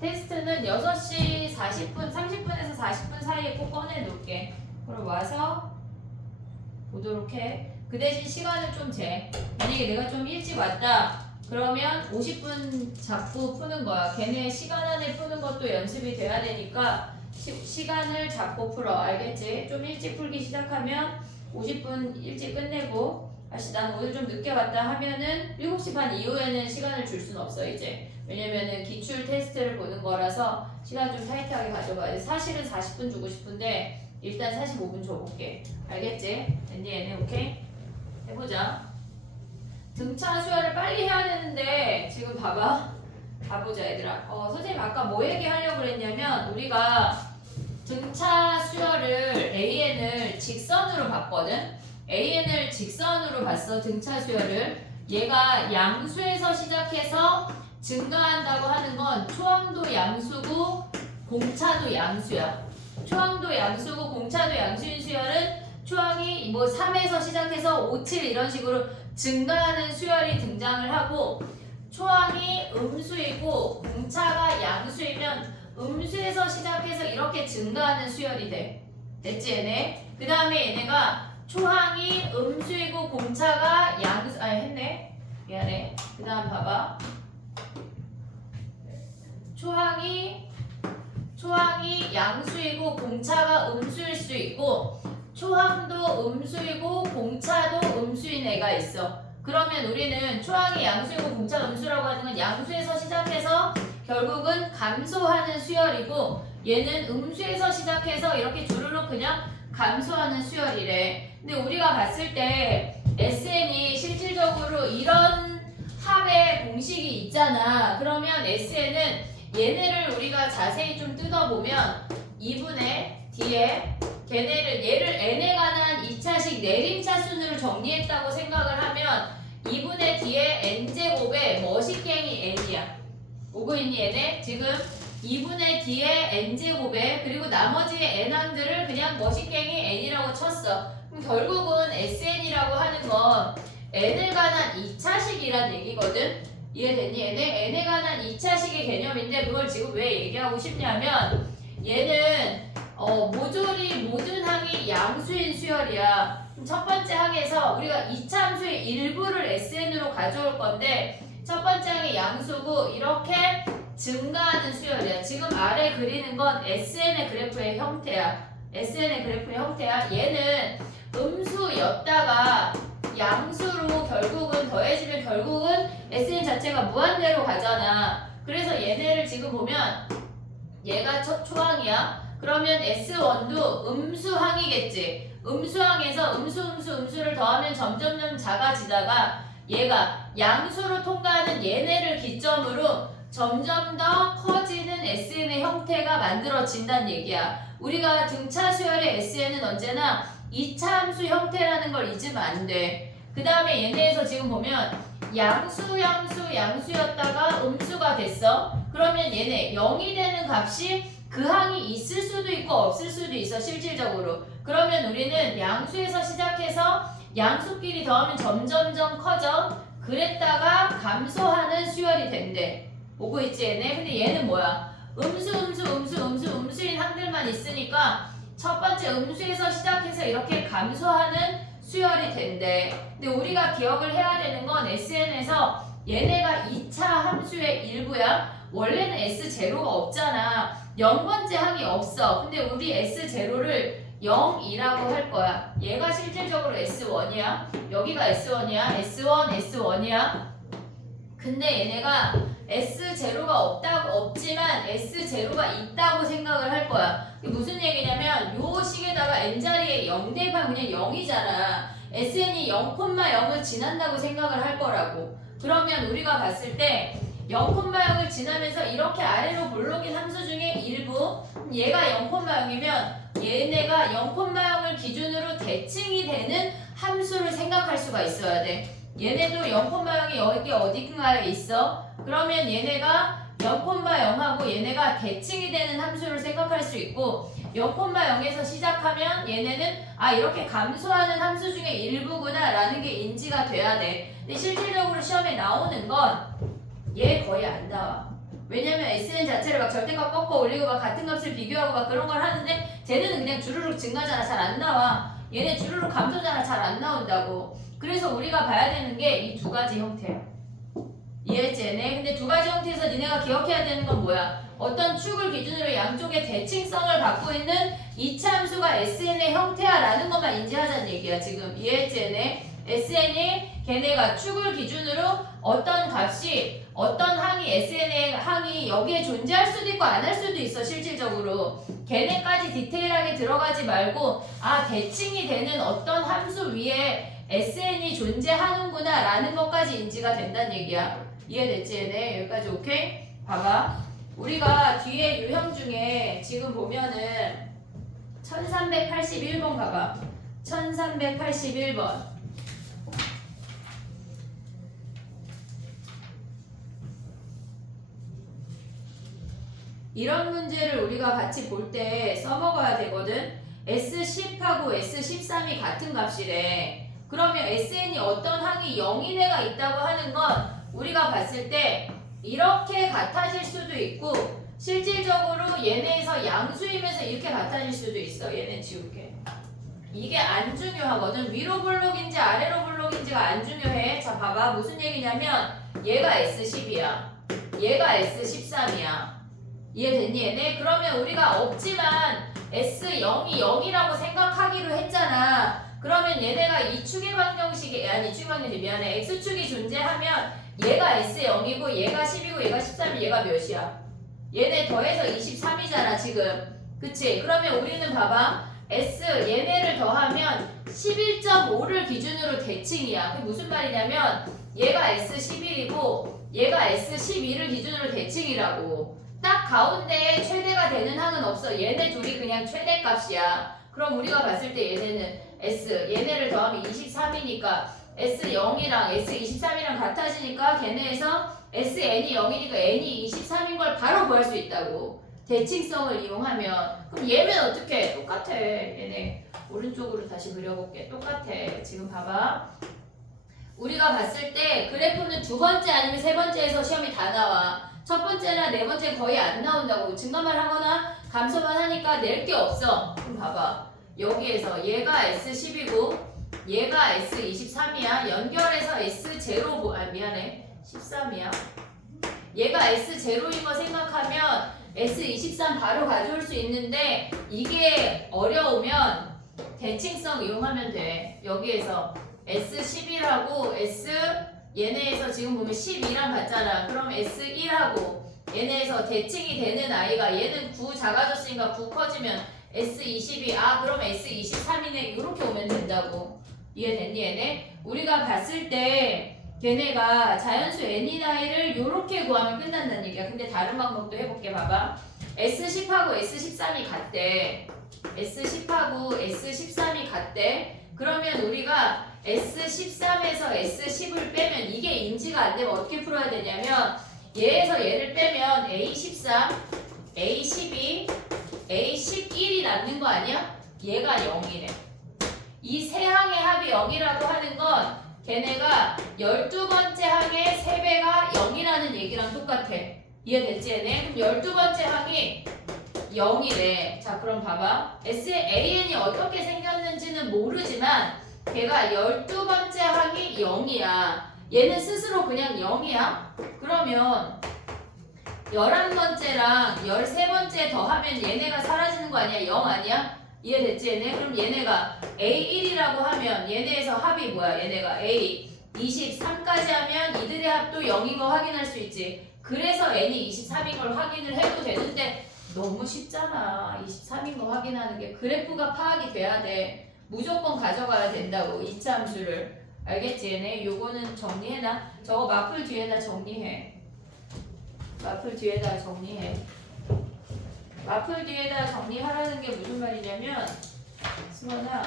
테스트는 6시 40분, 30분에서 40분 사이에 꼭 꺼내 놓을게. 그럼 와서 보도록 해. 그 대신 시간을 좀 재. 만약에 내가 좀 일찍 왔다. 그러면 50분 잡고 푸는 거야. 걔네 시간 안에 푸는 것도 연습이 돼야 되니까 시간을 잡고 풀어. 알겠지? 좀 일찍 풀기 시작하면 50분 일찍 끝내고 다시 난 오늘 좀 늦게 왔다 하면은 7시 반 이후에는 시간을 줄 수는 없어 이제. 왜냐면은 기출 테스트를 보는 거라서 시간 좀 타이트하게 가져가야 돼. 사실은 40분 주고 싶은데 일단 45분 줘볼게. 알겠지? 앤디 얘네 오케이? 해보자. 등차 수열을 빨리 해야 되는데 지금 봐봐. 봐보자 얘들아. 선생님 아까 뭐 얘기하려고 그랬냐면 우리가 등차 수열을 AN을 직선으로 봤거든. AN을 직선으로 봤어. 등차 수열을. 얘가 양수에서 시작해서 증가한다고 하는 건 초항도 양수고 공차도 양수야. 초항도 양수고 공차도 양수인 수열은 초항이 뭐 3에서 시작해서 5, 7 이런 식으로 증가하는 수열이 등장을 하고 초항이 음수이고 공차가 양수이면 음수에서 시작해서 이렇게 증가하는 수열이 돼. 됐지 얘네? 그 다음에 얘네가 초항이 음수이고 공차가 양수 했네? 미안해. 그 다음 봐봐. 초항이 양수이고 공차가 음수일 수 있고 초항도 음수이고 공차도 음수인 애가 있어. 그러면 우리는 초항이 양수이고 공차가 음수라고 하는 건 양수에서 시작해서 결국은 감소하는 수열이고 얘는 음수에서 시작해서 이렇게 주르륵 그냥 감소하는 수열이래. 근데 우리가 봤을 때 SN이 실질적으로 이런 합의 공식이 있잖아. 그러면 SN은 얘네를 우리가 자세히 좀 뜯어보면 2분의 뒤에 얘를 n에 관한 2차식 내림차순으로 정리했다고 생각을 하면 2분의 뒤에 n제곱에 머시갱이 n이야. 오고 있니 얘네? 지금 2분의 뒤에 n제곱에 그리고 나머지의 n항들을 그냥 머시갱이 n이라고 쳤어. 그럼 결국은 SN이라고 하는 건 n에 관한 2차식이란 얘기거든? 이해됐니? n에 관한 2차식의 개념인데 그걸 지금 왜 얘기하고 싶냐면 얘는 모조리 모든 항이 양수인 수열이야. 첫 번째 항에서 우리가 2차 함수의 일부를 SN으로 가져올 건데 첫 번째 항이 양수고 이렇게 증가하는 수열이야. 지금 아래 그리는 건 SN의 그래프의 형태야. SN의 그래프의 형태야. 얘는 음수였다가 양수로 결국은 더해지면 결국은 SN 자체가 무한대로 가잖아. 그래서 얘네를 지금 보면 얘가 초항이야. 그러면 S1도 음수항이겠지. 음수항에서 음수를 더하면 점점점 작아지다가 얘가 양수로 통과하는 얘네를 기점으로 점점 더 커지는 SN의 형태가 만들어진다는 얘기야. 우리가 등차 수열의 SN은 언제나 2차 함수 형태라는 걸 잊으면 안 돼. 그 다음에 얘네에서 지금 보면 양수였다가 음수가 됐어. 그러면 얘네 0이 되는 값이 그 항이 있을 수도 있고 없을 수도 있어 실질적으로. 그러면 우리는 양수에서 시작해서 양수끼리 더하면 점점점 커져. 그랬다가 감소하는 수열이 된대. 오고 있지 얘네? 근데 얘는 뭐야? 음수인 항들만 있으니까 첫 번째 음수에서 시작해서 이렇게 감소하는 수열이 된대. 근데 우리가 기억을 해야 되는 건 SN에서 얘네가 2차 함수의 일부야. 원래는 S0가 없잖아. 0번째 항이 없어. 근데 우리 S0를 0이라고 할 거야. 얘가 실질적으로 S1이야. 여기가 S1이야. S1이야. 근데 얘네가 S0가 없지만 S0가 있다고 생각을 할 거야. 이게 무슨 얘기냐면 요 식에다가 n자리에 0 대입하면 그냥 0이잖아. SN이 0,0을 지난다고 생각을 할 거라고. 그러면 우리가 봤을 때 0,0을 지나면서 이렇게 아래로 볼록인 함수 중에 일부 얘가 0,0이면 얘네가 0,0을 기준으로 대칭이 되는 함수를 생각할 수가 있어야 돼. 얘네도 0,0이 여기 어딘가에 있어. 그러면 얘네가 0,0하고 얘네가 대칭이 되는 함수를 생각할 수 있고 0,0에서 시작하면 얘네는 이렇게 감소하는 함수 중에 일부구나 라는 게 인지가 돼야 돼. 근데 실질적으로 시험에 나오는 건 얘 거의 안 나와. 왜냐면 SN 자체를 막 절대값 꺾어 올리고 막 같은 값을 비교하고 막 그런 걸 하는데 쟤네는 그냥 주르륵 증가잖아. 잘 안 나와. 얘네 주르륵 감소잖아. 잘 안 나온다고. 그래서 우리가 봐야 되는 게 이 두 가지 형태야. 이해했지 얘네? 근데 두 가지 형태에서 니네가 기억해야 되는 건 뭐야? 어떤 축을 기준으로 양쪽의 대칭성을 갖고 있는 이차함수가 SN의 형태야 라는 것만 인지하자는 얘기야 지금. 이해했지 얘네? SN이 걔네가 축을 기준으로 어떤 값이 어떤 항이 SN의 항이 여기에 존재할 수도 있고 안 할 수도 있어 실질적으로. 걔네까지 디테일하게 들어가지 말고 아 대칭이 되는 어떤 함수 위에 SN이 존재하는구나 라는 것까지 인지가 된다는 얘기야. 이해됐지 얘네? 여기까지 오케이? 봐봐. 우리가 뒤에 유형 중에 지금 보면은 1381번 가봐. 1381번. 이런 문제를 우리가 같이 볼 때 써먹어야 되거든. S10하고 S13이 같은 값이래. 그러면 SN이 어떤 항이 0인 애가 있다고 하는 건 우리가 봤을 때 이렇게 같아질 수도 있고 실질적으로 얘네에서 양수이면서 이렇게 같아질 수도 있어. 얘네 지울게. 이게 안 중요하거든. 위로 블록인지 아래로 블록인지가 안 중요해. 자 봐봐. 무슨 얘기냐면 얘가 S10이야. 얘가 S13이야. 이해됐니 얘네? 그러면 우리가 없지만 S0이 0이라고 생각하기로 했잖아. 그러면 얘네가 이 축의 방정식이 아니 축의 방정식 미안해. X축이 존재하면 얘가 S0이고 얘가 10이고 얘가 13이 얘가 몇이야? 얘네 더해서 23이잖아 지금. 그치? 그러면 우리는 봐봐. S 얘네를 더하면 11.5를 기준으로 대칭이야. 그게 무슨 말이냐면 얘가 S11이고 얘가 S12를 기준으로 대칭이라고. 딱 가운데에 최대가 되는 항은 없어. 얘네 둘이 그냥 최대값이야. 그럼 우리가 봤을 때 얘네는 S 얘네를 더하면 23이니까 S0이랑 S23이랑 같아지니까 걔네에서 SN이 0이니까 N이 23인 걸 바로 구할 수 있다고. 대칭성을 이용하면. 그럼 얘면 어떻게? 똑같아. 얘네 오른쪽으로 다시 그려볼게. 똑같아. 지금 봐봐. 우리가 봤을 때 그래프는 두 번째 아니면 세 번째에서 시험이 다 나와. 첫 번째나 네 번째 거의 안 나온다고. 증가만 하거나 감소만 하니까 낼 게 없어. 그럼 봐봐. 여기에서 얘가 S10이고 얘가 S23이야. 연결해서 S0 아 미안해. 13이야. 얘가 S0인 거 생각하면 S23 바로 가져올 수 있는데 이게 어려우면 대칭성 이용하면 돼. 여기에서 S11하고 S 얘네에서 지금 보면 12랑 같잖아. 그럼 S1하고 얘네에서 대칭이 되는 아이가 얘는 9 작아졌으니까 9 커지면 S22 아 그럼 S23이네 이렇게 오면 된다고. 이해됐니 얘네? 우리가 봤을 때 걔네가 자연수 n인 아이를 이렇게 구하면 끝난다는 얘기야. 근데 다른 방법도 해볼게. 봐봐. S10하고 S13이 같대. S10하고 S13이 같대. 그러면 우리가 S13에서 S10을 빼면 이게 인지가 안 되면 어떻게 풀어야 되냐면 얘에서 얘를 빼면 A13, A12, A11이 남는 거 아니야? 얘가 0이래. 이 세 항의 합이 0이라고 하는 건 걔네가 12번째 항의 3배가 0이라는 얘기랑 똑같아. 이해됐지 얘네? 그럼 12번째 항이 0이래. 자 그럼 봐봐. SAN이 어떻게 생겼는지는 모르지만 걔가 12번째 항이 0이야. 얘는 스스로 그냥 0이야. 그러면 11번째랑 13번째 더하면 얘네가 사라지는 거 아니야? 0 아니야? 이해됐지 얘네? 그럼 얘네가 A1이라고 하면 얘네에서 합이 뭐야? 얘네가 A 23까지 하면 이들의 합도 0인 거 확인할 수 있지. 그래서 N이 23인 걸 확인을 해도 되는데 너무 쉽잖아. 23인 거 확인하는 게. 그래프가 파악이 돼야 돼. 무조건 가져가야 된다고. 이차 함수를. 알겠지 얘네? 요거는 정리해놔. 저거 마플 뒤에다 정리해. 마플 뒤에다 정리해. 마플 뒤에다 정리하라는 게 무슨 말이냐면 승원아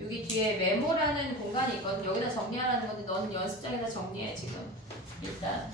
여기 뒤에 메모라는 공간이 있거든. 여기다 정리하라는 건데 너는 연습장에다 정리해 지금. 일단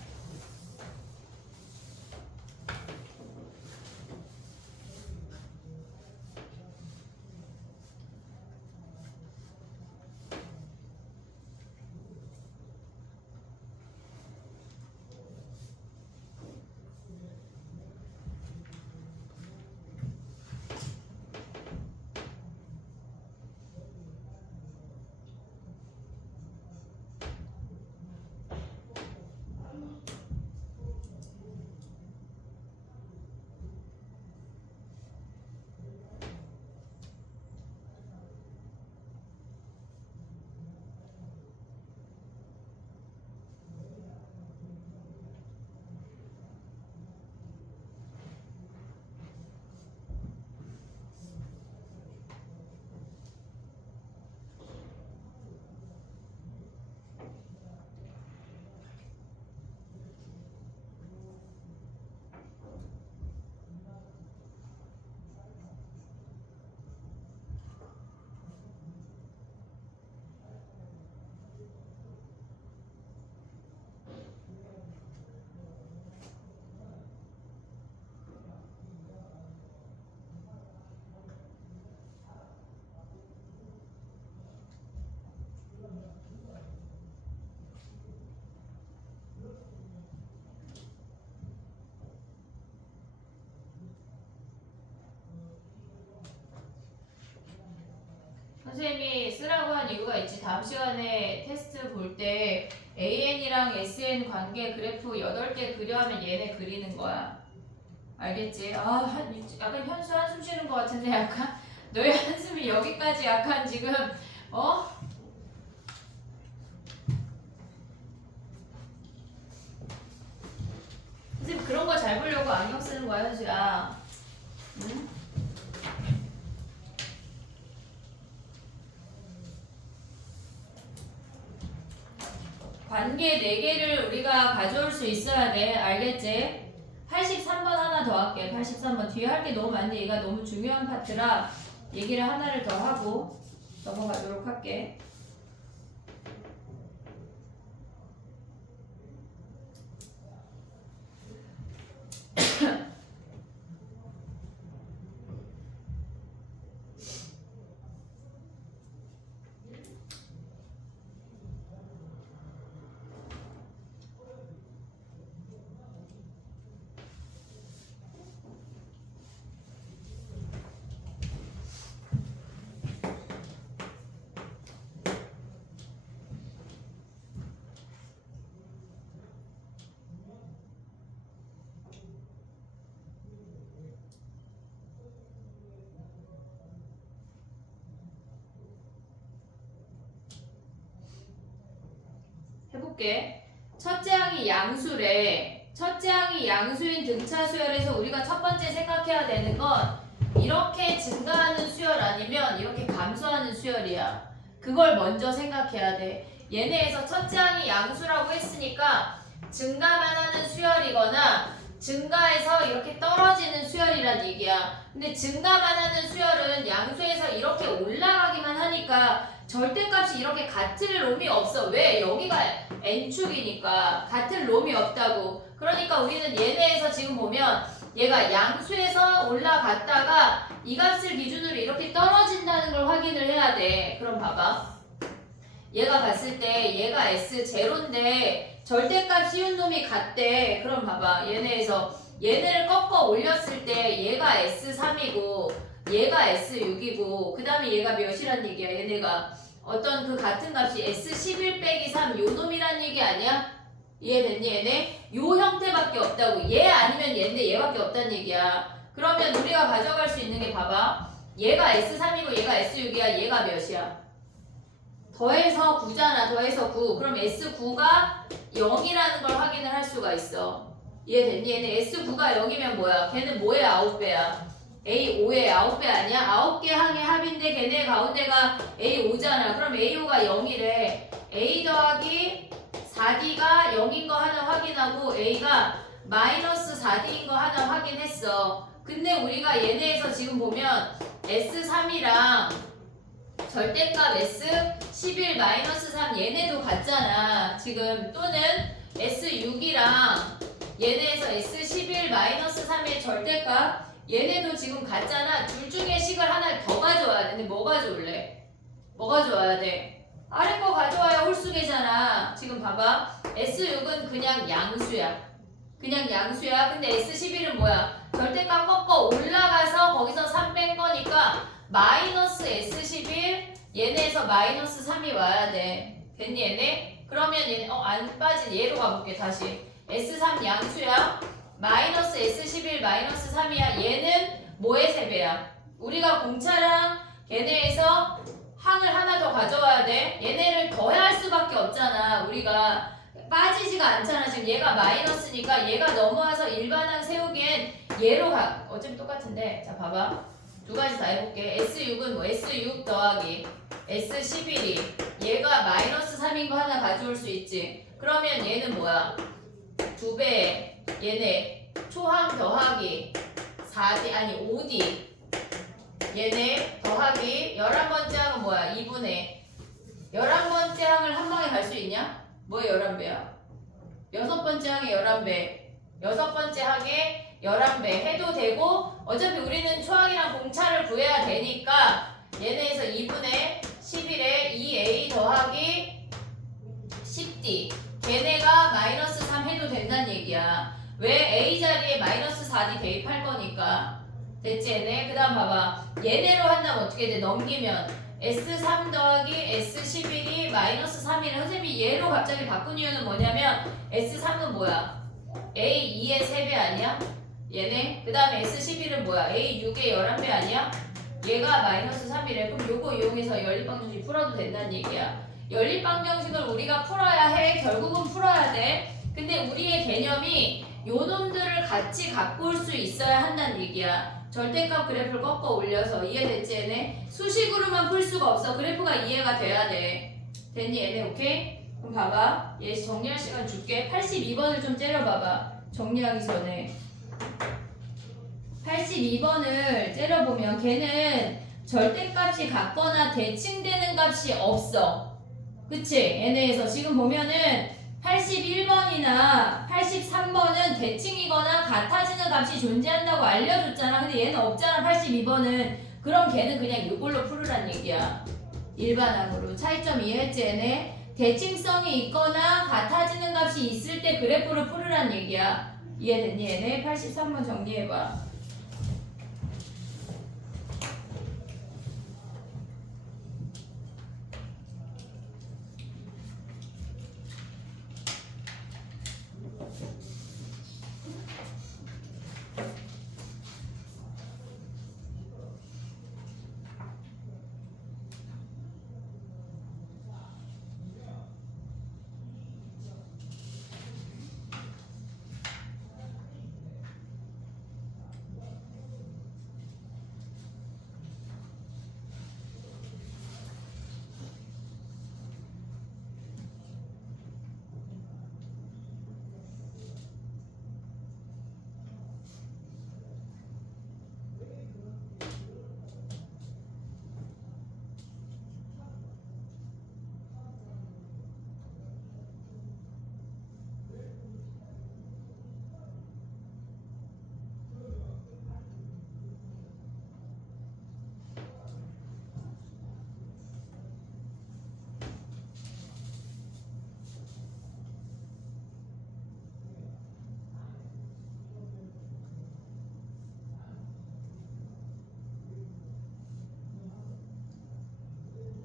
선생님이 쓰라고 한 이유가 있지. 다음 시간에 테스트 볼 때 AN이랑 SN 관계 그래프 8개 그려 하면 얘네 그리는 거야. 알겠지? 약간 현수 한숨 쉬는 것 같은데 약간 너의 한숨이 여기까지 약간 지금 선생님 그런 거 잘 보려고 안경 쓰는 거야 현수야. 응? 관계 4개를 우리가 가져올 수 있어야 돼. 알겠지? 83번 하나 더 할게. 83번 뒤에 할 게 너무 많은데 얘가 너무 중요한 파트라 얘기를 하나를 더 하고 넘어가도록 할게. 해볼게. 첫째 항이 양수래. 첫째 항이 양수인 등차 수열에서 우리가 첫 번째 생각해야 되는 건 이렇게 증가하는 수열 아니면 이렇게 감소하는 수열이야. 그걸 먼저 생각해야 돼. 얘네에서 첫째 항이 양수라고 했으니까 증가만 하는 수열이거나 증가해서 이렇게 떨어지는 수열이란 얘기야. 근데 증가만 하는 수열은 양수에서 이렇게 올라가기만 하니까 절대값이 이렇게 같은 놈이 없어. 왜? 여기가 n축이니까 같은 놈이 없다고. 그러니까 우리는 얘네에서 지금 보면 얘가 양수에서 올라갔다가 이 값을 기준으로 이렇게 떨어진다는 걸 확인을 해야 돼. 그럼 봐봐. 얘가 봤을 때 얘가 S0인데 절대값 씌운 놈이 같대. 그럼 봐봐. 얘네에서 얘네를 꺾어 올렸을 때 얘가 S3이고 얘가 S6이고 그 다음에 얘가 몇이란 얘기야. 얘네가 어떤 그 같은 값이 S11 빼기 3 요 놈이란 얘기 아니야? 이해됐니 얘네? 요 형태밖에 없다고. 얘 아니면 얘인데 얘밖에 없다는 얘기야. 그러면 우리가 가져갈 수 있는 게 봐봐. 얘가 S3이고 얘가 S6이야. 얘가 몇이야? 더해서 9잖아. 더해서 9. 그럼 S9가 0이라는 걸 확인을 할 수가 있어. 이해됐니? 얘네 S9가 0이면 뭐야? 걔는 뭐의 9배야? A5의 9배 아니야? 9개 항의 합인데 걔네 가운데가 A5잖아. 그럼 A5가 0이래. A 더하기 4D가 0인 거 하나 확인하고 A가 마이너스 4D인 거 하나 확인했어. 근데 우리가 얘네에서 지금 보면 S3이랑 절대값 S11 마이너스 3 얘네도 같잖아. 지금 또는 S6이랑 얘네에서 S11 마이너스 3의 절대값 얘네도 지금 같잖아. 둘 중에 식을 하나 더 가져와야 돼. 근데 뭐 가져올래? 뭐 가져와야 돼? 아래 거 가져와야 홀수계잖아. 지금 봐봐. S6은 그냥 양수야. 그냥 양수야. 근데 S11은 뭐야? 절대값 꺾어 올라가서 거기서 3 뺀 거니까 마이너스 S11 얘네에서 마이너스 3이 와야 돼. 됐니 얘네? 그러면 얘네 안 빠진 얘로 가볼게 다시. S3 양수야. 마이너스 S11 마이너스 3이야. 얘는 뭐의 세배야? 우리가 공차랑 걔네에서 항을 하나 더 가져와야 돼. 얘네를 더할 수밖에 없잖아. 우리가 빠지지가 않잖아. 지금 얘가 마이너스니까 얘가 넘어와서 일반항 세우기엔 얘로 가. 어차피 똑같은데. 자 봐봐. 두 가지 다 해볼게. S6은 뭐? S6 더하기 S11이 얘가 마이너스 3인 거 하나 가져올 수 있지. 그러면 얘는 뭐야? 2배. 얘네 초항 더하기 4D 아니 5D 얘네 더하기 11번째 항은 뭐야? 2분의 11번째 항을 한 방에 갈 수 있냐? 뭐의 11배야? 6번째 항의 11배 6번째 항의 11배 해도 되고 어차피 우리는 초항이랑 공차를 구해야 되니까 얘네에서 2분의 11에 2A 더하기 10D 걔네가 마이너스 3 해도 된다는 얘기야. 왜? A 자리에 마이너스 4D 대입할 거니까. 됐지 얘네? 그 다음 봐봐. 얘네로 한다면 어떻게 돼? 넘기면 S3 더하기 S11이 마이너스 3이래. 선생님이 얘로 갑자기 바꾼 이유는 뭐냐면 S3은 뭐야? A2의 3배 아니야? 얘네. 그 다음에 S11은 뭐야? A6의 11배 아니야? 얘가 마이너스 3이래. 그럼 요거 이용해서 연립방정식 풀어도 된다는 얘기야. 연립방정식을 우리가 풀어야 해. 결국은 풀어야 돼. 근데 우리의 개념이 요 놈들을 같이 갖고 올 수 있어야 한다는 얘기야. 절대값 그래프를 꺾어 올려서. 이해됐지 얘네? 수식으로만 풀 수가 없어. 그래프가 이해가 돼야 돼. 됐니 얘네? 오케이? 그럼 봐봐. 얘 정리할 시간 줄게. 82번을 좀 째려봐봐. 정리하기 전에. 82번을 째려보면 걔는 절대값이 같거나 대칭되는 값이 없어. 그치? 얘네에서 지금 보면은 81번이나 83번은 대칭이거나 같아지는 값이 존재한다고 알려줬잖아. 근데 얘는 없잖아. 82번은. 그럼 걔는 그냥 이걸로 풀으란 얘기야. 일반항으로. 차이점 이해했지 얘네? 대칭성이 있거나 같아지는 값이 있을 때 그래프를 풀으란 얘기야. 이해됐니 얘네? 83번 정리해봐.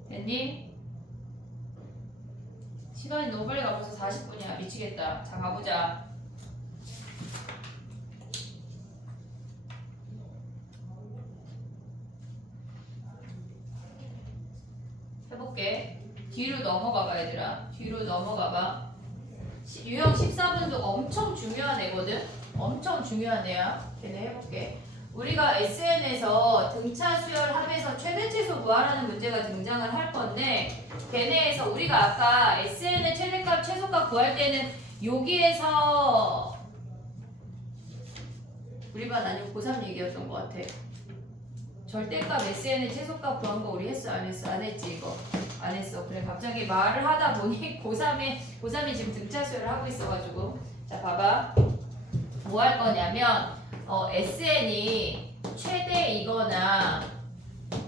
됐니? 시간이 너무 빨리 가. 벌써 40분이야. 미치겠다. 자, 가보자. 해볼게. 뒤로 넘어가봐 얘들아. 뒤로 넘어가봐. 유형 14번도 엄청 중요한 애거든. 엄청 중요한 애야. 걔네 해볼게. 우리가 SN에서 등차 수열 합에서 최대 최소 구하라는 문제가 등장을 할 건데, 걔네에서 우리가 아까 SN의 최대값 최소값 구할 때는 여기에서 우리 반 아니고 고3 얘기였던 것 같아. 절대값 SN의 최소값 구한 거 우리 했어? 안 했어? 안 했지 이거? 안 했어. 그래 갑자기 말을 하다 보니 고3이 지금 등차 수열을 하고 있어가지고. 자 봐봐. 뭐 할 거냐면 SN이 최대이거나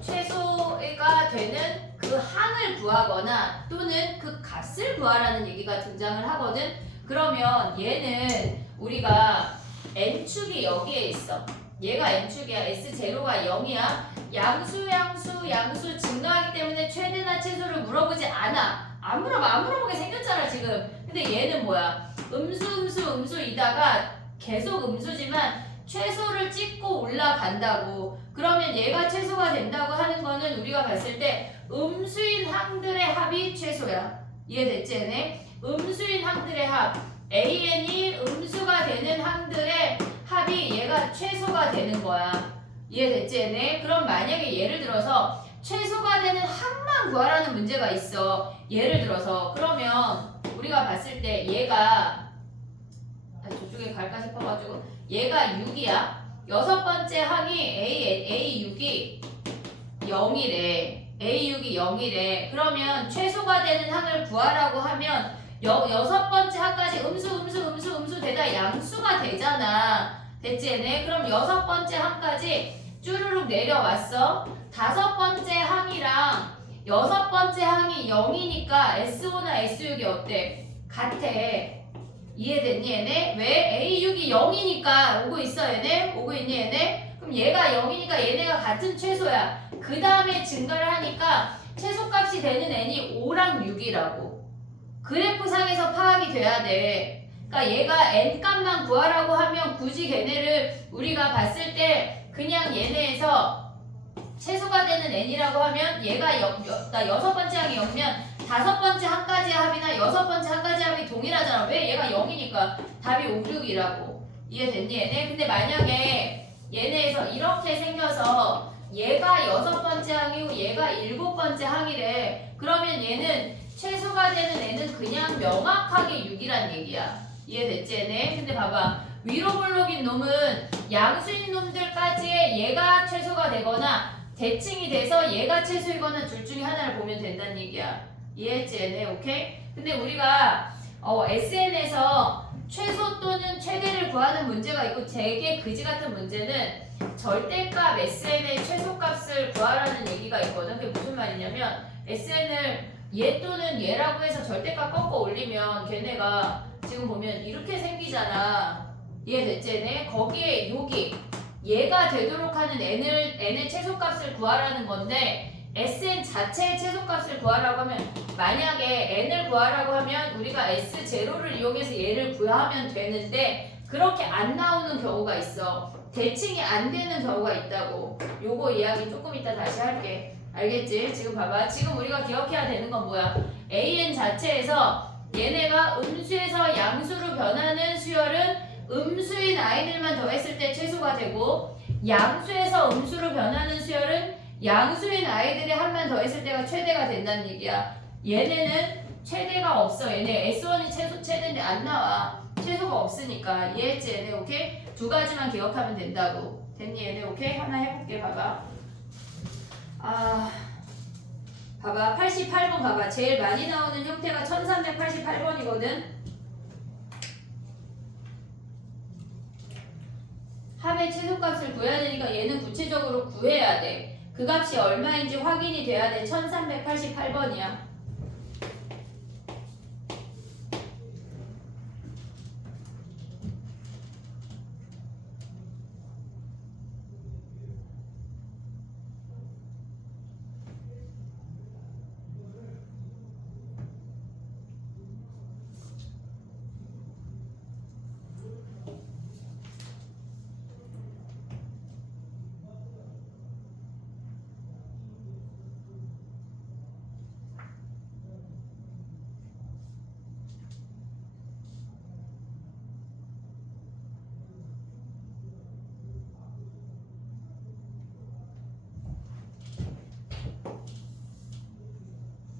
최소가 되는 그 항을 구하거나 또는 그 값을 구하라는 얘기가 등장을 하거든. 그러면 얘는 우리가 n축이 여기에 있어. 얘가 n축이야. S0가 0이야. 양수 증가하기 때문에 최대나 최소를 물어보지 않아. 안 물어보게 생겼잖아 지금. 근데 얘는 뭐야? 음수이다가 계속 음수지만 최소를 찍고 올라간다고. 그러면 얘가 최소가 된다고 하는 거는 우리가 봤을 때 음수인 항들의 합이 최소야. 이해됐지 얘네? 음수인 항들의 합. AN이 음수가 되는 항들의 합이 얘가 최소가 되는 거야. 이해됐지 얘네? 그럼 만약에 예를 들어서 최소가 되는 항만 구하라는 문제가 있어. 예를 들어서 그러면 우리가 봤을 때 얘가 저쪽에 갈까 싶어가지고 얘가 6이야. 여섯 번째 항이 A6이 0이래. A6이 0이래. 그러면 최소가 되는 항을 구하라고 하면 여섯 번째 항까지 음수 되다 양수가 되잖아. 됐지 얘네? 그럼 여섯 번째 항까지 쭈루룩 내려왔어. 다섯 번째 항이랑 여섯 번째 항이 0이니까 S5나 S6이 어때? 같아. 이해됐니 얘네? 왜? A6이 0이니까 오고 있어 얘네? 오고 있니 얘네? 그럼 그럼 얘가 0이니까 얘네가 같은 최소야. 그 다음에 증가를 하니까 최소값이 되는 n이 5랑 6이라고. 그래프상에서 파악이 돼야 돼. 그러니까 얘가 n 값만 구하라고 하면 굳이 걔네를 우리가 봤을 때 그냥 얘네에서 최소가 되는 n이라고 하면 얘가 여섯 번째 항이 0면 다섯 번째 한 가지 합이나 여섯 번째 한 가지 합이 동일하잖아. 왜? 얘가 0이니까 답이 5, 6이라고. 이해됐니 얘네? 근데 만약에 얘네에서 이렇게 생겨서 얘가 여섯 번째 항이고 얘가 일곱 번째 항이래. 그러면 얘는 최소가 되는 애는 그냥 명확하게 6이란 얘기야. 이해됐지 얘네? 근데 봐봐. 위로 블록인 놈은 양수인 놈들까지 얘가 최소가 되거나 대칭이 돼서 얘가 최소이거나 둘 중에 하나를 보면 된다는 얘기야. 이해했지 얘네? 오케이? 근데 우리가 SN에서 최소 또는 최대를 구하는 문제가 있고 되게 그지 같은 문제는 절대값 SN의 최소값을 구하라는 얘기가 있거든. 그게 무슨 말이냐면 SN을 얘 또는 얘라고 해서 절대값 꺾어 올리면 걔네가 지금 보면 이렇게 생기잖아. 이해됐지 얘네? 거기에 여기 얘가 되도록 하는 n의 최소값을 구하라는 건데 SN 자체의 최소값을 구하라고 하면 만약에 n을 구하라고 하면 우리가 S0를 이용해서 얘를 구하면 되는데 그렇게 안 나오는 경우가 있어. 대칭이 안 되는 경우가 있다고. 요거 이야기 조금 이따 다시 할게. 알겠지? 지금 봐봐. 지금 우리가 기억해야 되는 건 뭐야? AN 자체에서 얘네가 음수에서 양수로 변하는 수열은 음수인 아이들만 더했을 때 최소가 되고 양수에서 음수로 변하는 수열은 양수인 아이들이 한만 더했을 때가 최대가 된다는 얘기야. 얘네는 최대가 없어. 얘네 S1이 최대인데 안 나와. 최소가 없으니까. 이해했지 얘네? 오케이? 두 가지만 기억하면 된다고. 됐니 얘네? 오케이? 하나 해볼게. 봐봐. 봐봐. 88번 봐봐. 제일 많이 나오는 형태가 1388번이거든. 합의 최소값을 구해야 되니까 얘는 구체적으로 구해야 돼. 그 값이 얼마인지 확인이 돼야 돼. 1388번이야.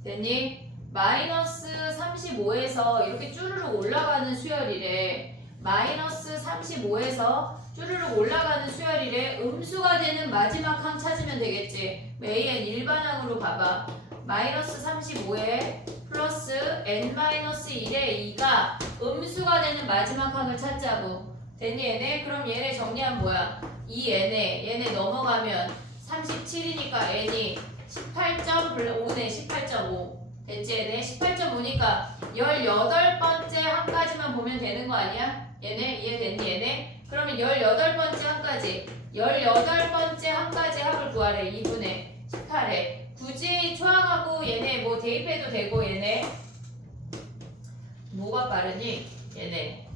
됐니? 마이너스 35에서 이렇게 쭈르륵 올라가는 수열이래. 마이너스 35에서 쭈르륵 올라가는 수열이래. 음수가 되는 마지막 항 찾으면 되겠지. AN 일반항으로 봐봐. 마이너스 35에 플러스 n-1의 2가 음수가 되는 마지막 항을 찾자고. 됐니 얘네? 그럼 얘네 정리하면 뭐야? 이 얘네 넘어가면 37이니까 n이 18.5네. 18.5 됐지 얘네? 18.5니까 18번째 항까지만 보면 되는 거 아니야? 얘네? 이해됐니 얘네? 그러면 18번째 항까지 18번째 항까지 합을 구하래. 2분의 18에 굳이 초항하고 얘네 뭐 대입해도 되고 얘네 뭐가 빠르니? 얘네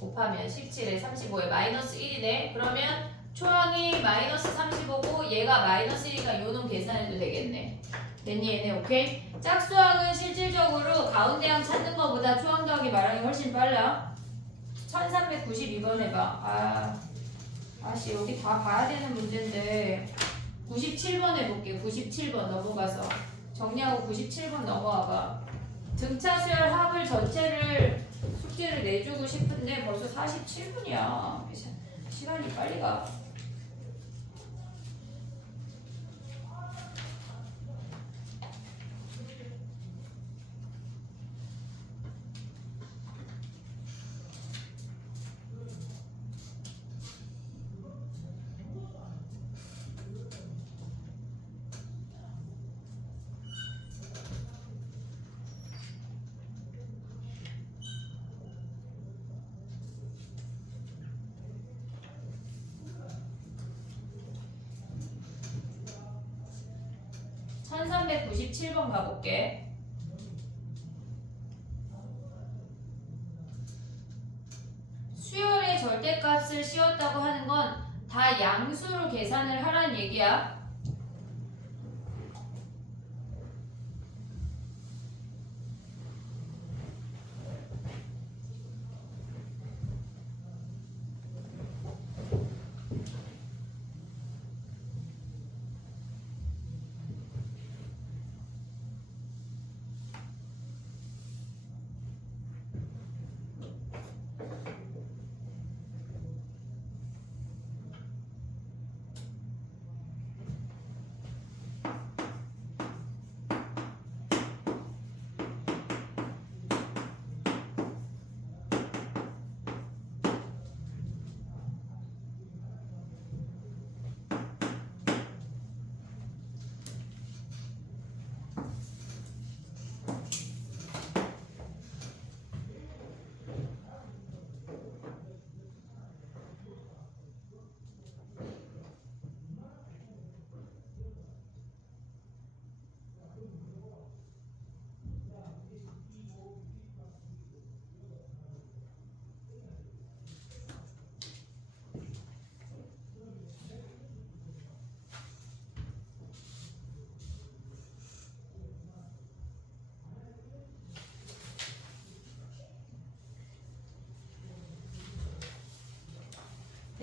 곱하면 17에 35에 마이너스 1이네. 그러면 초항이 마이너스 35고 얘가 마이너스 1이니까 요놈 계산해도 되겠네. 됐니 얘네? 오케이? 짝수항은 실질적으로 가운데 항 찾는 것보다 초항 더하기 말항이 훨씬 빨라. 1392번 해봐. 아씨 여기 다 봐야 되는 문제인데 97번 해볼게. 97번 넘어가서 정리하고 97번 넘어와봐. 등차 수열 합을 전체를 숙제를 내주고 싶은데 벌써 47분이야. 시간이 빨리 가. 1397번 가볼게. 수열의 절대값을 씌웠다고 하는 건 다 양수로 계산을 하라는 얘기야.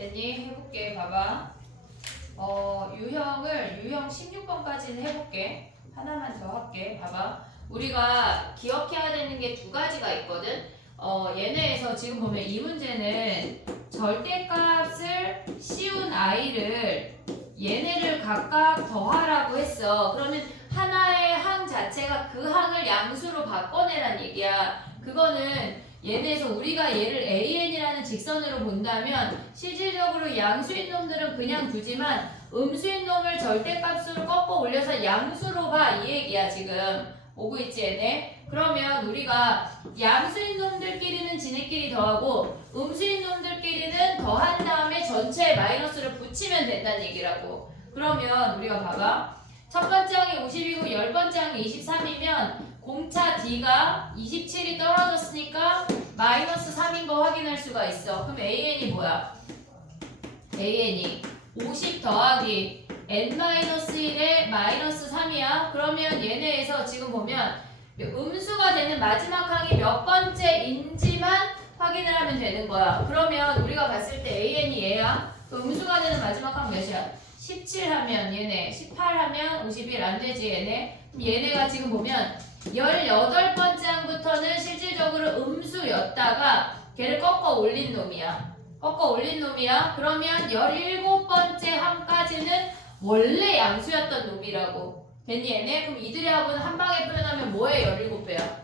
됐니? 해볼게. 봐봐. 유형 16번까지는 해볼게. 하나만 더 할게. 봐봐. 우리가 기억해야 되는 게 두 가지가 있거든. 얘네에서 지금 보면 이 문제는 절대값을 씌운 아이를 얘네를 각각 더하라고 했어. 그러면 하나의 항 자체가 그 항을 양수로 바꿔내란 얘기야. 그거는 얘네에서 우리가 얘를 AN이라는 직선으로 본다면 실질적으로 양수인 놈들은 그냥 두지만 음수인 놈을 절대값으로 꺾어 올려서 양수로 봐. 이 얘기야 지금. 오고 있지 얘네? 그러면 우리가 양수인 놈들끼리는 지네끼리 더하고 음수인 놈들끼리는 더한 다음에 전체에 마이너스를 붙이면 된다는 얘기라고. 그러면 우리가 봐봐. 첫 번째 항이 50이고 10번째 항이 23이면 공차 D가 27이 떨어졌으니까 마이너스 3인 거 확인할 수가 있어. 그럼 AN이 뭐야? AN이 50 더하기 N-1에 마이너스 3이야. 그러면 얘네에서 지금 보면 음수가 되는 마지막 항이 몇 번째인지만 확인을 하면 되는 거야. 그러면 우리가 봤을 때 AN이 얘야. 그 음수가 되는 마지막 항 몇이야? 17 하면 얘네, 18 하면 51 안 되지 얘네. 얘네가 지금 보면 18번째 항부터는 실질적으로 음수였다가 걔를 꺾어 올린 놈이야. 그러면 17번째 항까지는 원래 양수였던 놈이라고. 됐니 얘네? 그럼 이들의 합은 한 방에 표현하면 뭐에 17배야?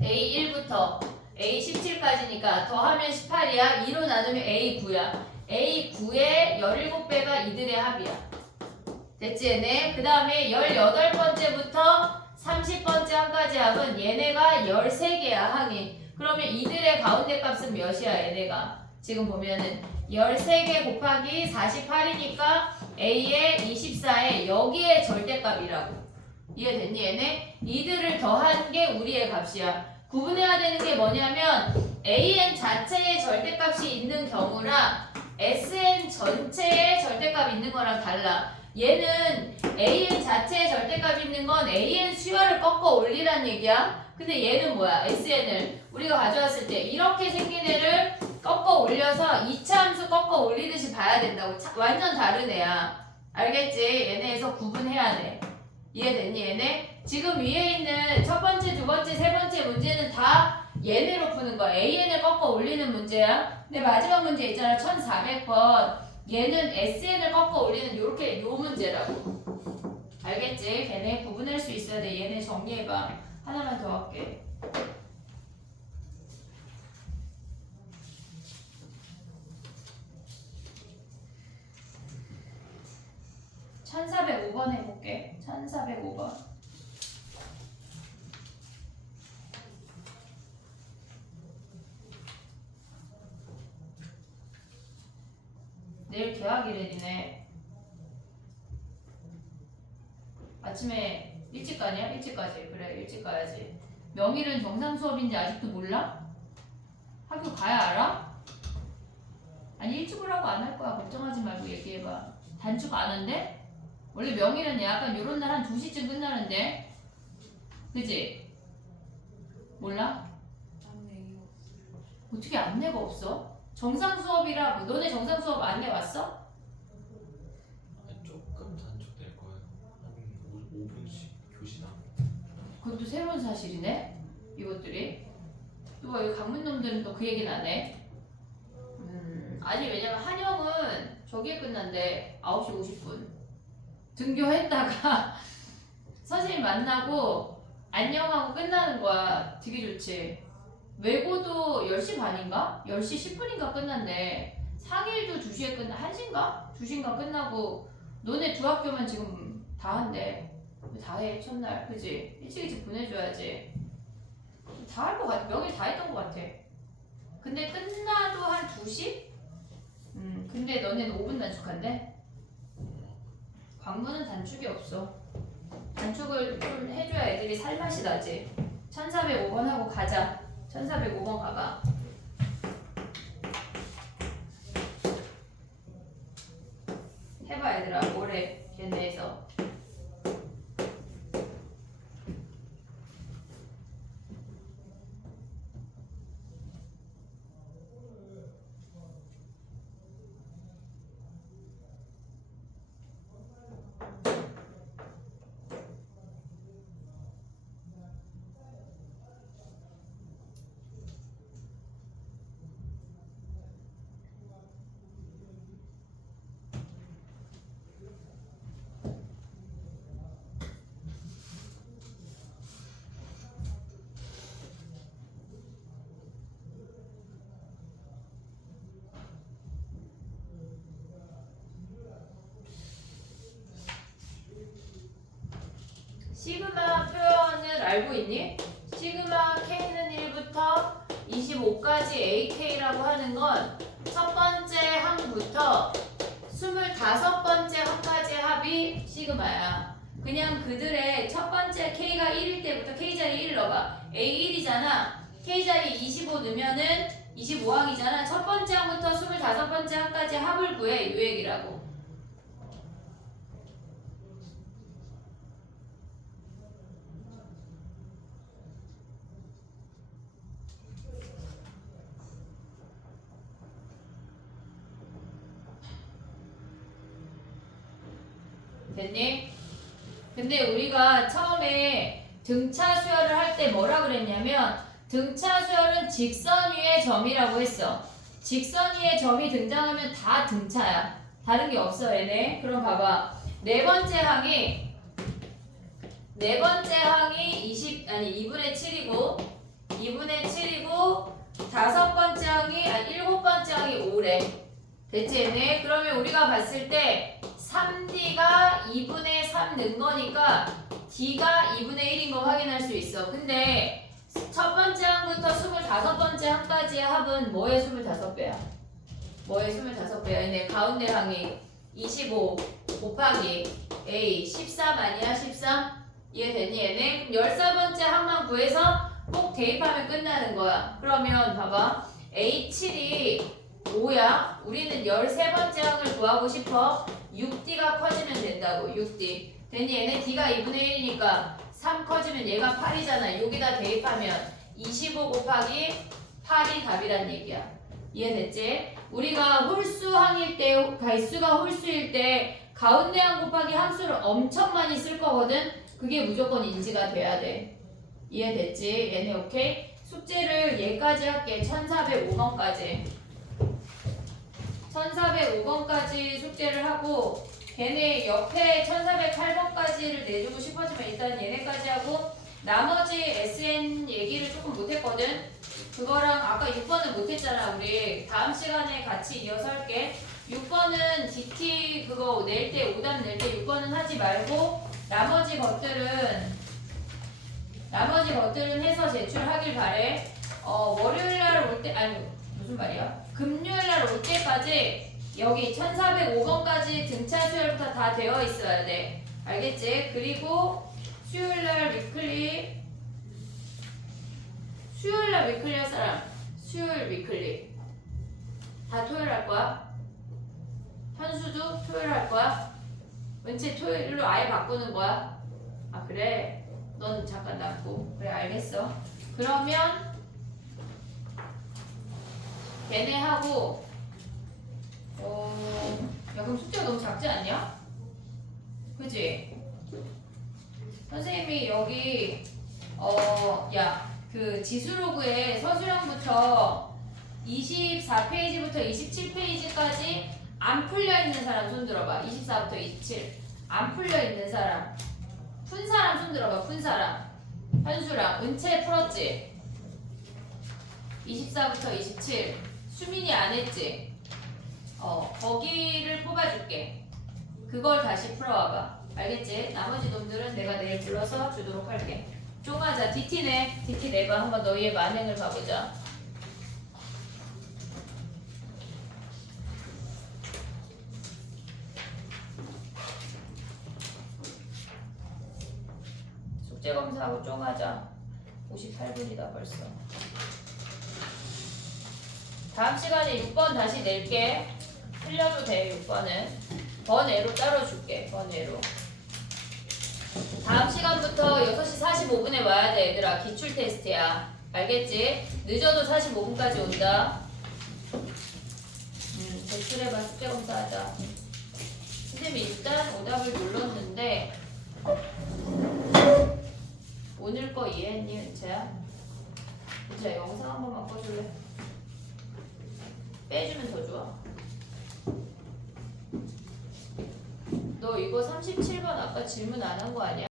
A1부터 A17까지니까 더하면 18이야. 2로 나누면 A9야. A9의 17배가 이들의 합이야. 됐지 얘네? 그 다음에 18번째부터 30번째 항까지 합은 얘네가 13개야 항이. 그러면 이들의 가운데 값은 몇이야 얘네가? 지금 보면은 13개 곱하기 48이니까 A의 24에 여기에 절대값이라고. 이해됐니 얘네? 이들을 더한 게 우리의 값이야. 구분해야 되는 게 뭐냐면 AN 자체의 절대값이 있는 경우랑 SN 전체의 절대값이 있는 거랑 달라. 얘는 AN 자체의 절대값이 있는 건 AN 수열을 꺾어 올리란 얘기야. 근데 얘는 뭐야? SN을 우리가 가져왔을 때 이렇게 생긴 애를 꺾어 올려서 2차 함수 꺾어 올리듯이 봐야 된다고. 완전 다른 애야. 알겠지? 얘네에서 구분해야 돼. 이해됐니 얘네? 지금 위에 있는 첫 번째, 두 번째, 세 번째 문제는 다 얘네로 푸는 거야. AN을 꺾어 올리는 문제야. 근데 마지막 문제 있잖아. 1400번. 얘는 SN을 꺾어 올리는 요렇게 요 문제라고. 알겠지? 걔네 구분할 수 있어야 돼. 얘네 정리해봐. 하나만 더 할게. (1405번) 해볼게. 1405번. 내일 개학이래니네. 아침에 일찍 가냐? 일찍 가지. 그래, 일찍 가야지. 명일은 정상 수업인지 아직도 몰라? 학교 가야 알아? 아니 일찍 오라고 안 할 거야. 걱정하지 말고 얘기해봐. 단축 안 한대? 원래 명일은 약간 요런 날 한 2시쯤 끝나는데 그지? 몰라? 어떻게 안내가 없어? 정상 수업이라 너네 정상 수업 안내 왔어? 조금 단축될 거예요. 한 5분씩 교시당. 그것도 새로운 사실이네. 이것들이 또 여기 강문놈들은 또 그 얘기는 안 해. 아니 왜냐면 한영은 저기에 끝난대. 9시 50분 등교했다가 선생님 만나고 안녕하고 끝나는 거야. 되게 좋지. 외고도 10시 반인가? 10시 10분인가 끝났네. 상일도 2시에 끝나 1시인가? 2시인가 끝나고 너네 두 학교만 지금 다 한대. 다 해 첫날 그지? 일찍 보내줘야지. 다 할 것 같아. 명일 다 했던 것 같아. 근데 끝나도 한 2시? 근데 너네는 5분 단축한대? 광문은 단축이 없어. 단축을 좀 해줘야 애들이 살맛이 나지. 1405번 하고 가자. 1405번 가봐. 해봐 얘들아. 뭐래 걔네에서. 시그마 표현을 알고 있니? 시그마 K는 1부터 25까지 AK라고 하는 건 첫 번째 항부터 25번째 항까지 합이 시그마야. 그냥 그들의 첫 번째 K가 1일 때부터 K자리 1 넣어봐. A1이잖아. K자리 25 넣으면은 25항이잖아. 첫 번째 항부터 25번째 항까지 합을 구해. 요 얘기라고. 됐니? 근데 우리가 처음에 등차 수열을 할 때 뭐라 그랬냐면 등차 수열은 직선 위의 점이라고 했어. 직선 위의 점이 등장하면 다 등차야. 다른 게 없어 얘네. 그럼 봐봐. 네 번째 항이 2분의 7이고 2분의 7이고 다섯 번째 항이 일곱 번째 항이 5래. 됐지 얘네? 그러면 우리가 봤을 때 3D가 2분의 3 넣은 거니까 D가 2분의 1인 거 확인할 수 있어. 근데 첫 번째 항부터 25번째 항까지의 합은 뭐의 25배야? 뭐의 25배야? 얘네 가운데 항이 25 곱하기 A 13 아니야? 13? 이해됐니 얘네? 14번째 항만 구해서 꼭 대입하면 끝나는 거야. 그러면 봐봐. A7이 5야. 우리는 13번째 항을 구하고 싶어. 6D가 커지면 된다고. 6D. 됐니? 얘네 D가 2분의 1이니까 3 커지면 얘가 8이잖아. 여기다 대입하면 25 곱하기 8이 답이란 얘기야. 이해됐지? 우리가 홀수항일 때, 갈수가 홀수일 때 가운데 항 곱하기 함수를 엄청 많이 쓸 거거든? 그게 무조건 인지가 돼야 돼. 이해됐지? 얘네 오케이? 숙제를 얘까지 할게. 1405번까지. 1405번까지 숙제를 하고 걔네 옆에 1408번까지를 내주고 싶어지면 일단 얘네까지 하고 나머지 SN 얘기를 조금 못했거든. 그거랑 아까 6번은 못했잖아 우리. 다음 시간에 같이 이어서 할게. 6번은 DT 그거 낼 때 오답 낼 때 6번은 하지 말고 나머지 것들은 해서 제출하길 바래. 월요일날 올 때 아니 무슨 말이야? 금요일날 올 때까지 여기 1405번까지 등차 수열부터 다 되어 있어야 돼. 알겠지? 그리고 수요일날 위클리 할 사람 수요일 위클리 다 토요일 할 거야? 현수도 토요일 할 거야? 은채 토요일로 아예 바꾸는 거야? 아 그래? 넌 잠깐 놔두고 그래 알겠어. 그러면 걔네하고 야 그럼 숙제가 너무 작지 않냐? 그지? 선생님이 여기 야 그 지수로그에 서술형부터 24페이지부터 27페이지까지 안 풀려 있는 사람 손 들어봐. 24부터 27 안 풀려 있는 사람 푼 사람 손 들어봐. 푼 사람 현수랑 은채 풀었지? 24부터 27 수민이 안 했지? 거기를 뽑아줄게. 그걸 다시 풀어와봐. 알겠지? 나머지 놈들은 내가 내일 불러서 주도록 할게. 쫑하자. DT 내봐. 한번 너희의 만행을 봐보자. 숙제 검사하고 쫑하자. 58분이다 벌써. 다음 시간에 6번 다시 낼게. 틀려도 돼. 6번은 번외로 따로 줄게. 번외로. 다음 시간부터 6시 45분에 와야 돼 얘들아. 기출 테스트야. 알겠지? 늦어도 45분까지 온다. 제출해봐. 숙제 검사하자. 선생님이 일단 오답을 눌렀는데 오늘 거 이해했니 은채야? 은채야 영상 한 번만 꺼줄래? 빼주면 더 좋아. 너 이거 37번 아까 질문 안 한 거 아니야?